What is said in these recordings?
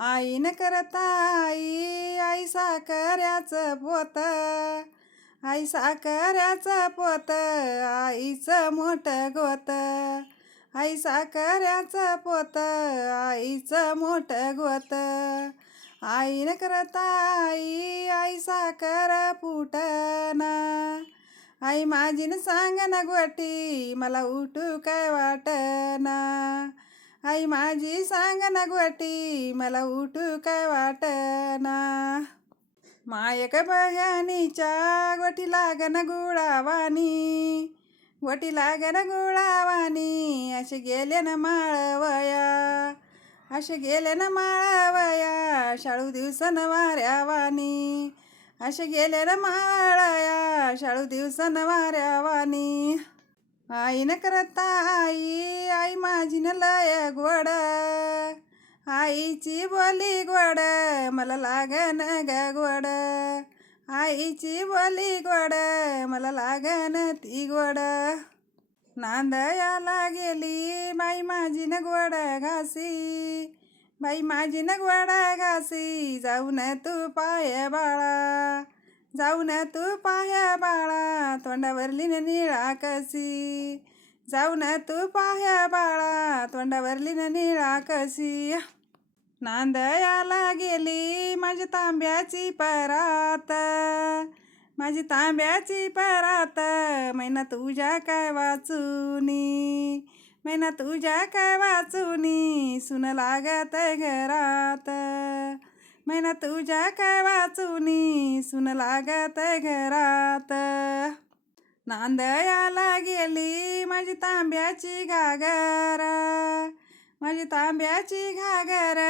आईन करता आई आई साखऱ्याचं पोत. आई साखऱ्याचं पोत आईचं मोठं गोत. आई साखऱ्याचं पोत आईचं मोठं गोत. आईन करता आई आई साखर फुटना. आई माझीन सांग ना गोटी मला उठू काय वाटना. आई माझी सांग ना गोटी मला उठू काय वाटना? मायक बघानीच्या गोटी लागन गुळावानी गोटी लागन गुळावानी असे गेले ना माळवया असे गेले ना माळवया शाळू दिवसन वाऱ्यावानी असे गेले ना माळया शाळू दिवसन वाऱ्यावानी. आईन करता आई आई माझी न लय गोड. आईची बोली गोड मला लागन ग गोड. आईची बोली गोड मला लागन ती गोड. नांदयाला गेली बाई माझी न गोड घासी. बाई माझी न गोड घासी जाऊन तू पाय बाळा. जाऊन तू पाह्या बाळा तोंडावरली न निळा कसी जाऊन तू पाह्या बाळा तोंडावरली न निळा कसी नांदयाला गेली माझी तांब्याची परात. माझी तांब्याची परात मैना तुझ्या काय वाचूनी? मैना तुझ्या काय वाचूनी? सुन लागत घरात. मैना तुझ्या काय वाचूनी सुन लागत घरात. नांदयाला गेली माझी तांब्याची घागर. माझी तांब्याची घागर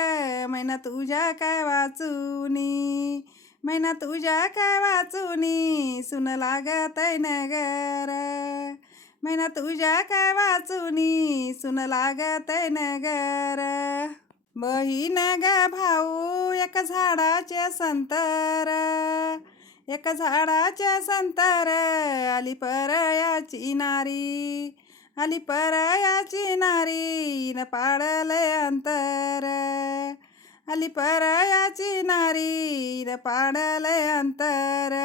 मैना तुझ्या काय वाचूनी? मैना तुझ्या काय वाचूनी सुन लागत नगर. मैना तुझ्या काय वाचूनी सुन लागत नगर. बहीण गा भाऊ एक झाडाचे संतर. एक झाडाचे संतर आली परयाची नारी. आली परयाची नारी न पाडले अंतर. आली परयाची नारी न पाडले अंतर.